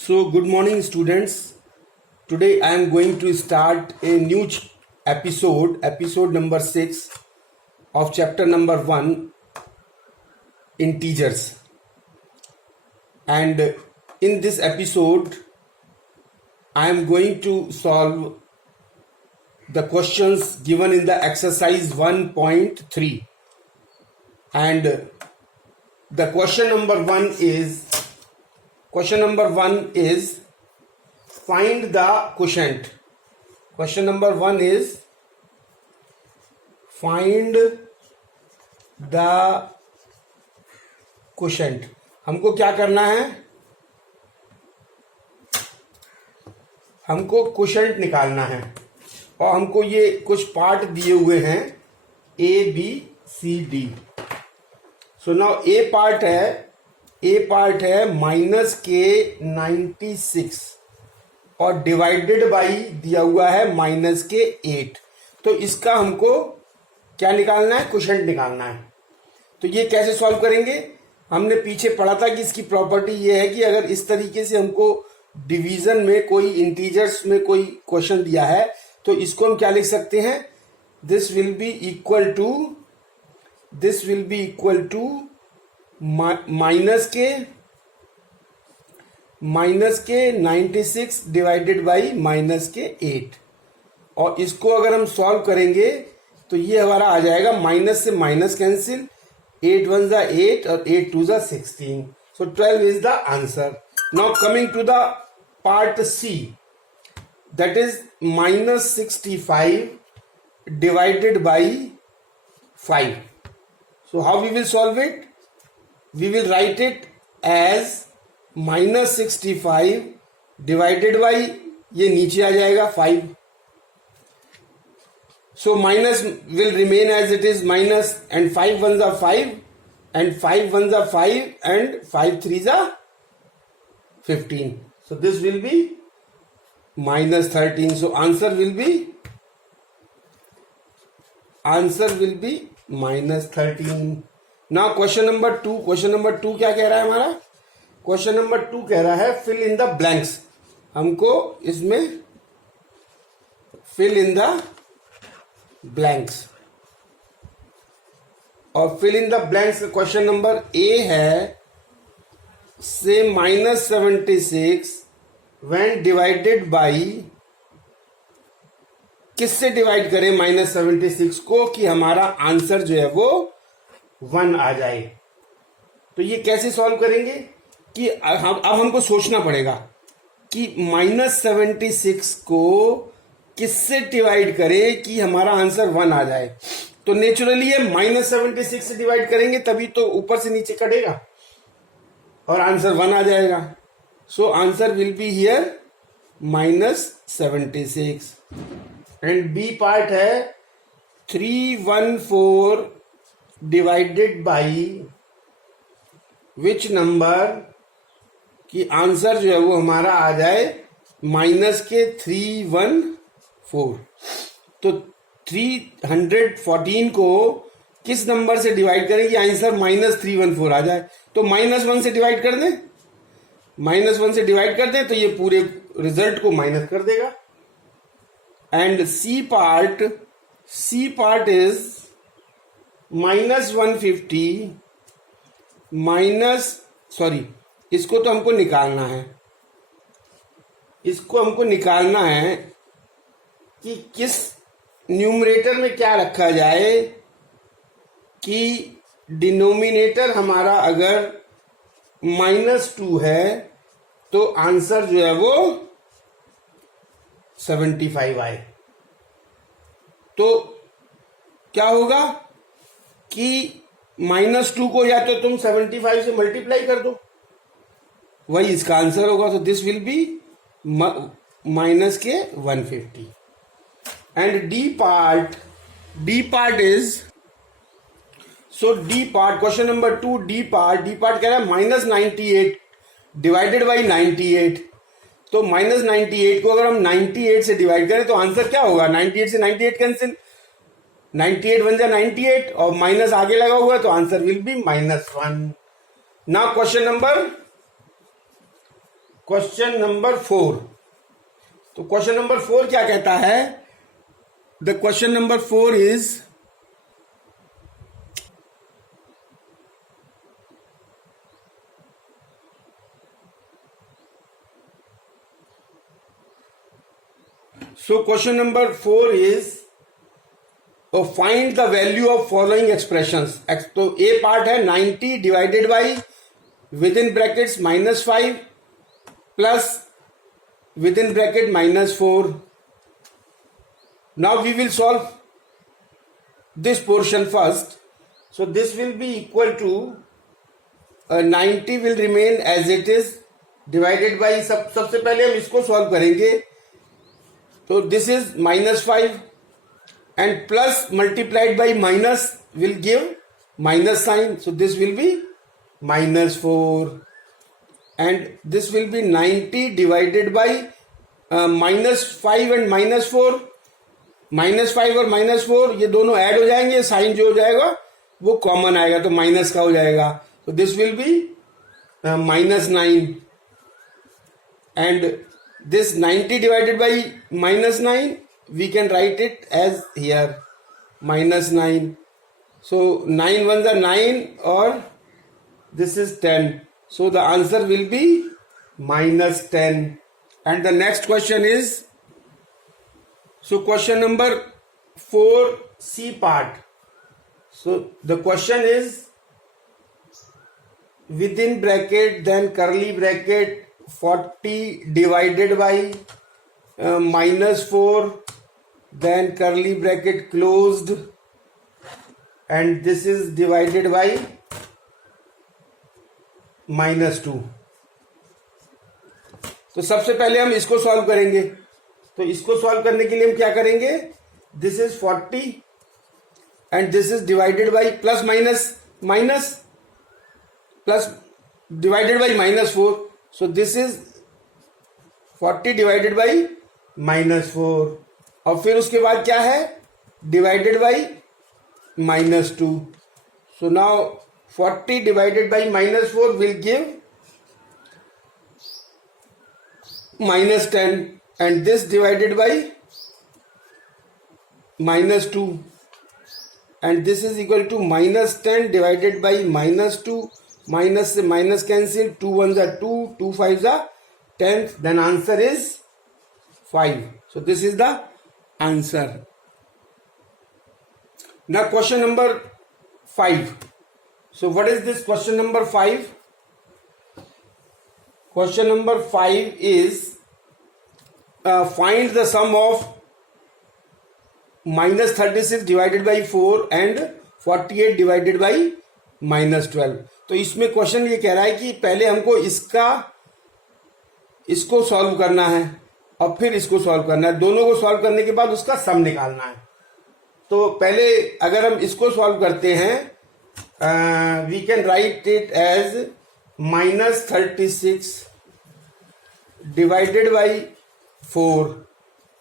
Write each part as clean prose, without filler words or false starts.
So, good morning, students. Today I am going to start a new episode number 6 of chapter number 1, integers. And in this episode, I am going to solve the questions given in the exercise 1.3. And the question number 1 is find the quotient. Question number 1 is find the quotient. हमको क्या करना है? हमको quotient निकालना है और हमको ये कुछ पार्ट दिए हुए हैं A B C D. So now A part है -96 और डिवाइडेड बाई दिया हुआ है -8. तो इसका हमको क्या निकालना है? क्वोशंट निकालना है. तो ये कैसे सॉल्व करेंगे? हमने पीछे पढ़ा था कि इसकी प्रॉपर्टी ये है कि अगर इस तरीके से हमको डिवीजन में कोई इंटीजर्स में कोई क्वेश्चन दिया है तो इसको हम क्या लिख सकते हैं? This will be equal to minus के 96 डिवाइडेड बाई -8. और इसको अगर हम सॉल्व करेंगे तो ये हमारा आ जाएगा माइनस से माइनस कैंसिल, 8 1 जा 8 और 8 2 जा 16. So 12 is the answer. Now coming to the part C, that is -65 divided by 5. So how we will solve it? We will write it as -65 divided by, ये नीचे आ जाएगा 5. So minus will remain as it is minus, and 5 1s are 5 and 5 1s are 5 and 5 3s are 15. So this will be -13. So answer will be -13. Now question number 2. Question number 2 क्या कह रहा है हमारा? Question number 2 कह रहा है fill in the blanks. हमको इसमें fill in the blanks. और fill in the blanks का question number A है, say -76 when divided by, किससे डिवाइड करें -76 को कि हमारा आंसर जो है वो 1 आ जाए. तो ये कैसे सॉल्व करेंगे कि अब हमको सोचना पड़ेगा कि -76 को किससे डिवाइड करें कि हमारा आंसर 1 आ जाए. तो नेचुरली ये -76 से डिवाइड करेंगे तभी तो ऊपर से नीचे कटेगा और आंसर 1 आ जाएगा. So answer will be here -76. And B part है 314 डिवाइडेड बाई विच नंबर कि आंसर जो है वो हमारा आ जाए -314. तो 314 को किस नंबर से डिवाइड करें कि आंसर -314 आ जाए? तो -1 से डिवाइड कर दें. -1 से डिवाइड कर दें तो ये पूरे रिजल्ट को माइनस कर देगा. And C part is -150 इसको तो हमको निकालना है कि किस न्यूमरेटर में क्या रखा जाए कि डिनोमिनेटर हमारा अगर -2 है तो आंसर जो है वो 75 आए. तो क्या होगा कि -2 को या तो तुम 75 से मल्टीप्लाई कर दो, वही इसका आंसर होगा. तो this will B -150. And D part is, so D part question number 2 D part कह रहा है -98 डिवाइडेड बाई 98. तो -98 को अगर हम 98 से डिवाइड करें तो आंसर क्या होगा? 98 से 98 कैंसिल, 98 1 जा 98 और माइनस आगे लगा हुआ है तो answer will be -1. Now question number 4। तो क्वेश्चन नंबर 4 क्या कहता है? The question number 4 is question number 4 is find the value of following expressions. तो ए पार्ट है 90 डिवाइडेड बाई विद इन ब्रैकेट्स -5 प्लस विद इन ब्रैकेट -4। Now we will solve this portion first. So this will be equal to 90 will remain as it is divided by सबसे पहले हम इसको सॉल्व करेंगे। तो this is -5 and plus multiplied by minus will give minus sign. So this will be -4 and this will be 90 divided by -5 and -4। -5 और -4 ये दोनों add हो जाएंगे, साइन जो हो जाएगा वो कॉमन आएगा तो माइनस का हो जाएगा। तो this will B -9 and this 90 divided by -9 we can write it as here -9. So 9 ones are 9 or this is 10. So the answer will be -10. And the next question is, so question number 4C part. So the question is within bracket then curly bracket 40 divided by -4 then curly bracket closed and this is divided by -2। तो सबसे पहले हम इसको solve करेंगे। तो इसको solve करने के लिए हम क्या करेंगे? This is 40 and this is divided by plus minus plus divided by -4। So this is 40 divided by -4 और फिर उसके बाद क्या है? Divided by -2। So now 40 divided by -4 will give -10 and this divided by -2 and this is equal to -10 divided by -2। Minus से minus cancel, 2 1s are 2, 2 5s are 10, then answer is 5. So this is the answer. Now question number 5. So what is this question number 5? Question number 5 is find the sum of -36 divided by 4 and 48 divided by -12। तो इसमें question ये कह रहा है कि पहले हमको इसको सॉल्व करना है और फिर इसको सॉल्व करना है। दोनों को सॉल्व करने के बाद उसका सम निकालना है। तो पहले अगर हम इसको सॉल्व करते हैं we can write it as -36 divided by 4।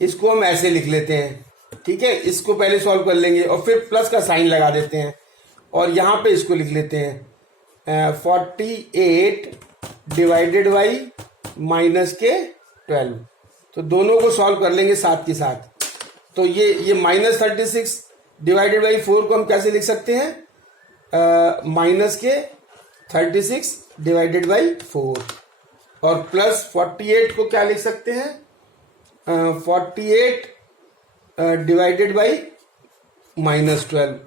इसको हम ऐसे लिख लेते हैं, ठीक है। इसको पहले सॉल्व कर लेंगे और फिर प्लस का साइन लगा देते हैं और यहां पे इसको लिख लेते हैं 48 डिवाइडेड बाई -12। तो दोनों को सॉल्व कर लेंगे साथ के साथ। तो ये -36 डिवाइडेड बाई 4 को हम कैसे लिख सकते हैं? -36 डिवाइडेड बाई 4 और प्लस 48 को क्या लिख सकते हैं? 48 डिवाइडेड बाई -12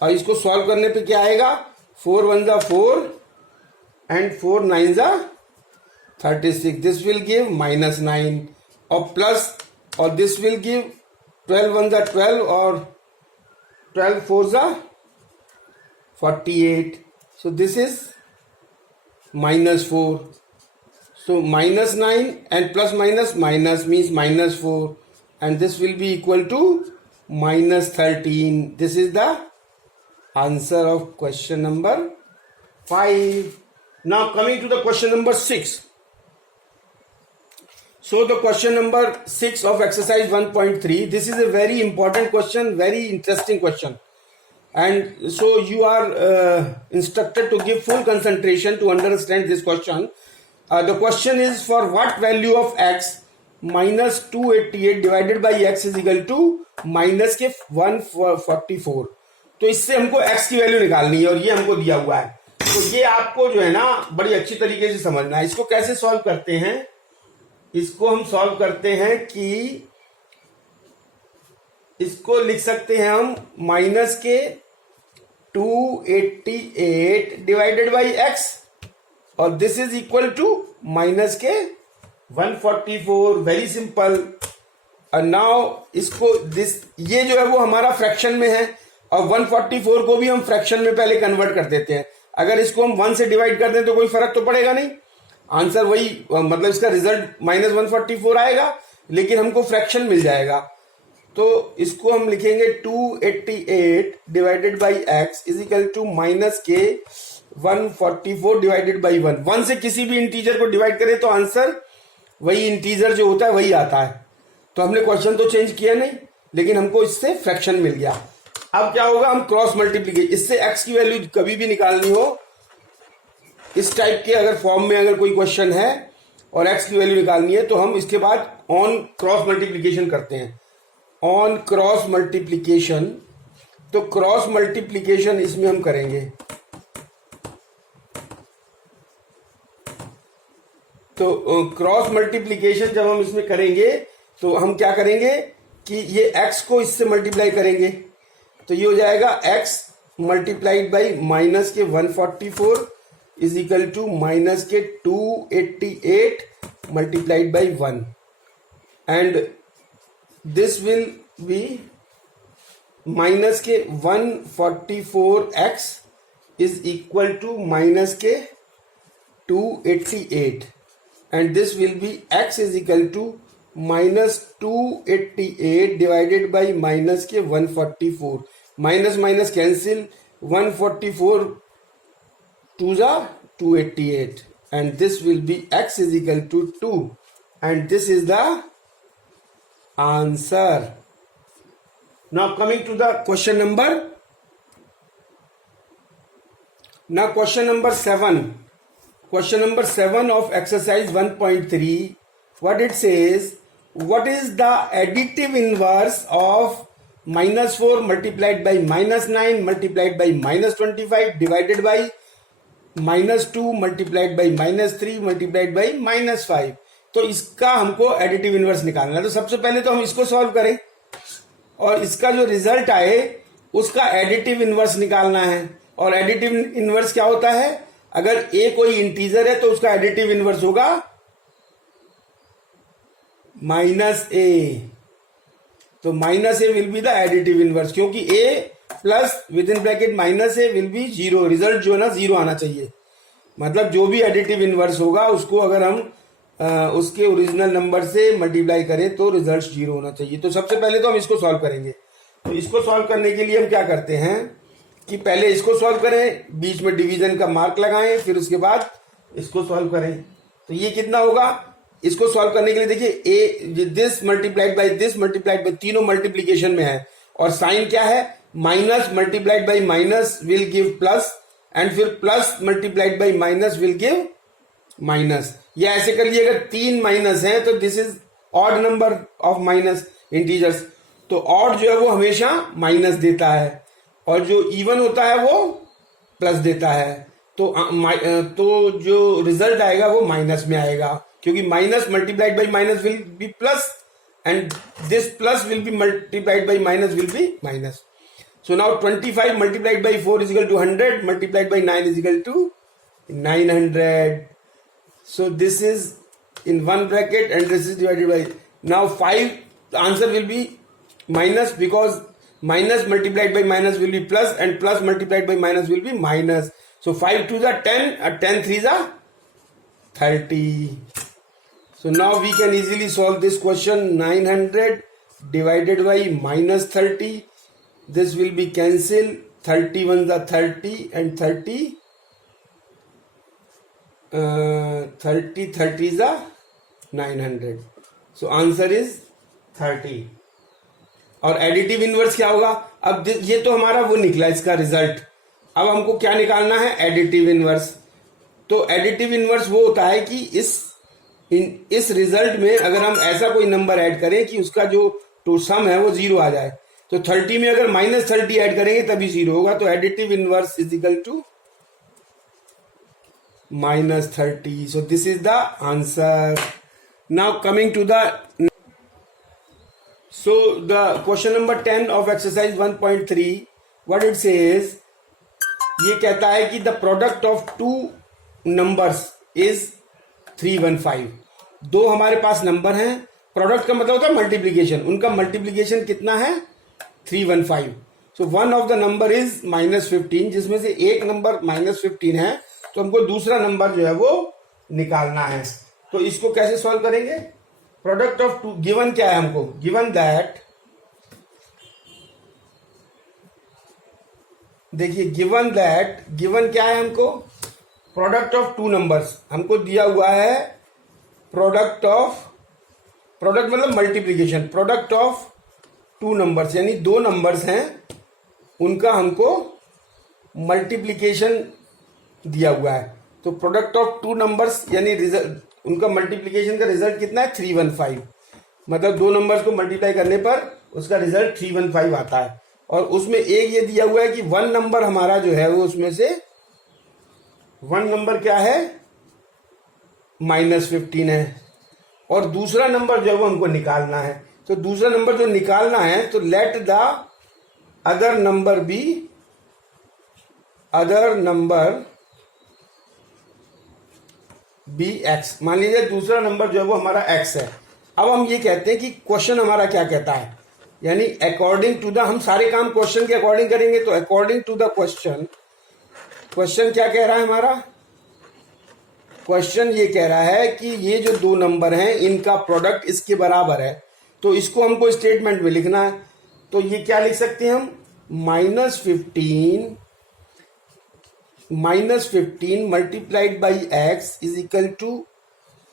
और इसको सॉल्व करने पे क्या आएगा? 4 1s are 4 and 4 9s are 36. This will give -9 और प्लस और this will give 12 1s are 12 और 12 4s are 48. So this is -4. So -9 and plus minus means -4 and this will be equal to -13. This is the answer of question number 5. Now coming to the question number 6. So the question number 6 of exercise 1.3. This is a very important question, very interesting question. And so you are instructed to give full concentration to understand this question. The question is for what value of x minus 288 divided by x is equal to minus के 144। तो इससे हमको x की value निकालनी है और ये हमको दिया हुआ है। तो ये आपको जो है ना बड़ी अच्छी तरीके से समझना है। इसको कैसे सॉल्व करते हैं, इसको हम सॉल्व करते हैं कि इसको लिख सकते हैं हम माइनस के 288 डिवाइडेड बाई x और this is equal to minus के 144। Very simple. और नाउ इसको ये जो है वो हमारा फ्रैक्शन में है और 144 को भी हम फ्रैक्शन में पहले कन्वर्ट कर देते हैं। अगर इसको हम 1 से डिवाइड कर दें तो कोई फर्क तो पड़ेगा नहीं, आंसर वही, मतलब इसका रिजल्ट माइनस 144 आएगा, लेकिन हमको फ्रैक्शन मिल जाएगा। तो इसको हम लिखेंगे 288 divided by x is equal to minus के 144 डिवाइडेड बाई 1। 1 से किसी भी इंटीजर को डिवाइड करें तो आंसर वही इंटीजर जो होता है वही आता है। तो हमने क्वेश्चन तो चेंज किया नहीं, लेकिन हमको इससे फ्रैक्शन मिल गया। अब क्या होगा, हम क्रॉस मल्टीप्लीकेशन, इससे x की वैल्यू कभी भी निकालनी हो, इस टाइप के अगर फॉर्म में अगर कोई क्वेश्चन है और x की वैल्यू निकालनी है तो हम इसके बाद ऑन क्रॉस मल्टीप्लीकेशन करते हैं। ऑन क्रॉस मल्टीप्लीकेशन, तो क्रॉस मल्टीप्लीकेशन इसमें हम करेंगे। तो क्रॉस मल्टीप्लीकेशन जब हम इसमें करेंगे तो हम क्या करेंगे कि ये x को इससे मल्टीप्लाई करेंगे, तो ये हो जाएगा x मल्टीप्लाइड बाई माइनस के 144 इज इक्वल टू माइनस के 288 multiplied by 1 and this will be minus के 144x is equal to minus के 288 and this will be x is equal to minus 288 divided by minus के 144। Minus minus cancel, 144 2 जा 288 and this will be x is equal to 2 and this is the answer. Now coming to the question number, now question number 7. Question number 7 of exercise 1.3, what it says, what is the additive inverse of minus 4 multiplied by minus 9 multiplied by minus 25 divided by minus 2 multiplied by minus 3 multiplied by minus 5। तो इसका हमको additive inverse निकालना है। तो सबसे पहले तो हम इसको सॉल्व करें और इसका जो रिजल्ट आए उसका एडिटिव इनवर्स निकालना है। और एडिटिव इनवर्स क्या होता है, अगर a कोई इंटीजर है तो उसका एडिटिव इनवर्स होगा माइनस a। तो minus a will be the additive inverse, क्योंकि a प्लस विद इन bracket minus a will be 0। Result जो है ना 0 आना चाहिए, मतलब जो भी एडिटिव इनवर्स होगा उसको अगर हम उसके ओरिजिनल नंबर से मल्टीप्लाई करें तो रिजल्ट 0 होना चाहिए। तो सबसे पहले तो हम इसको सॉल्व करेंगे। तो इसको सॉल्व करने के लिए हम क्या करते हैं कि पहले इसको सॉल्व करें, बीच में डिवीजन का मार्क लगाएं, फिर उसके बाद इसको सॉल्व करें। तो ये कितना होगा, इसको सॉल्व करने के लिए देखिए दिस मल्टीप्लाइड बाई तीनों मल्टीप्लीकेशन में है और साइन क्या है, minus multiplied by minus will give plus and फिर plus multiplied by minus will give minus. या ऐसे कर लिए, अगर 3 माइनस है तो this is odd number of minus integers. तो ऑड जो है वो हमेशा माइनस देता है और जो इवन होता है वो प्लस देता है। तो जो रिजल्ट आएगा वो माइनस में आएगा, क्योंकि minus multiplied by minus will be plus and this plus will be multiplied by minus will be minus. So now 25 multiplied by 4 is equal to 100 multiplied by 9 is equal to 900। So this is in one bracket and this is divided by, now 5, the answer will be minus because minus multiplied by minus will be plus and plus multiplied by minus will be minus. So 5 2s are 10 and 10 3s are 30. So now we can easily solve this question. 900 divided by minus 30, this will be cancelled, 31s are 30 and 30 30s are 900. So answer is 30. और additive inverse क्या होगा, अब ये तो हमारा वो निकला इसका रिजल्ट। अब हमको क्या निकालना है, एडिटिव इनवर्स। तो एडिटिव इनवर्स वो होता है कि इस रिजल्ट में अगर हम ऐसा कोई नंबर ऐड करें कि उसका जो टू सम है वो 0 आ जाए। तो 30 में अगर -30 ऐड करेंगे तभी 0 होगा। तो additive inverse is equal to -30। So this is the answer. Now coming to the question number 10 of exercise 1.3, what it says, ये कहता है कि the product of two numbers is 315। दो हमारे पास नंबर हैं, प्रोडक्ट का मतलब होता है मल्टीप्लीकेशन, उनका मल्टीप्लीकेशन कितना है 315। So one of the number is -15, जिसमें से एक नंबर -15 है, तो हमको दूसरा नंबर जो है वो निकालना है। तो इसको कैसे सॉल्व करेंगे? प्रोडक्ट ऑफ टू, गिवन क्या है हमको, गिवन दैट, देखिए गिवन दैट, गिवन क्या है हमको, प्रोडक्ट ऑफ टू नंबर्स हमको दिया हुआ है, प्रोडक्ट मतलब multiplication, product of two numbers यानी दो नंबर्स हैं, उनका हमको मल्टीप्लीकेशन दिया हुआ है। तो प्रोडक्ट ऑफ टू नंबर्स यानी रिजल्ट, उनका मल्टीप्लीकेशन का रिजल्ट कितना है 315, मतलब दो नंबर्स को मल्टीप्लाई करने पर उसका रिजल्ट 315 आता है। और उसमें एक ये दिया हुआ है कि वन नंबर हमारा जो है वो, उसमें से वन नंबर क्या है -15 है, और दूसरा नंबर जो है वो हमको निकालना है। तो दूसरा नंबर जो निकालना है, तो let the other number be x. मान लीजिए दूसरा नंबर जो है वो हमारा एक्स है। अब हम ये कहते हैं कि क्वेश्चन हमारा क्या कहता है, यानी अकॉर्डिंग टू द, हम सारे काम क्वेश्चन के अकॉर्डिंग करेंगे। तो अकॉर्डिंग टू द क्वेश्चन क्या कह रहा है हमारा, क्वेश्चन ये कह रहा है कि ये जो दो नंबर हैं इनका प्रोडक्ट इसके बराबर है। तो इसको हमको स्टेटमेंट में लिखना है। तो ये क्या लिख सकते हैं हम, -15 multiplied by x is equal to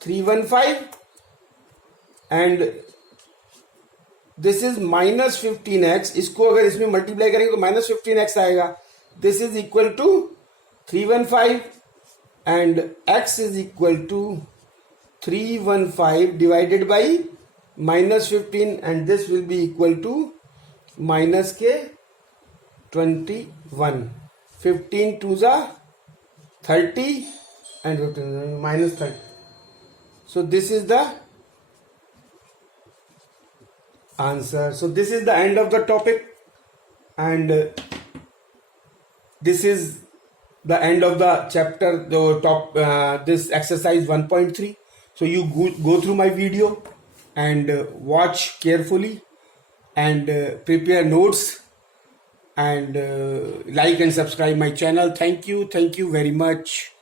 315, and this is -15x। इसको अगर इसमें मल्टीप्लाई करेंगे तो -15x आएगा। This is equal to 315 and x is equal to 315 divided by -15, and this will be equal to -21। 15 2 30 and -30. So this is the answer. So this is the end of the topic, and this is the end of the chapter, this exercise 1.3. So you go through my video and watch carefully and prepare notes, and like and subscribe my channel. Thank you very much.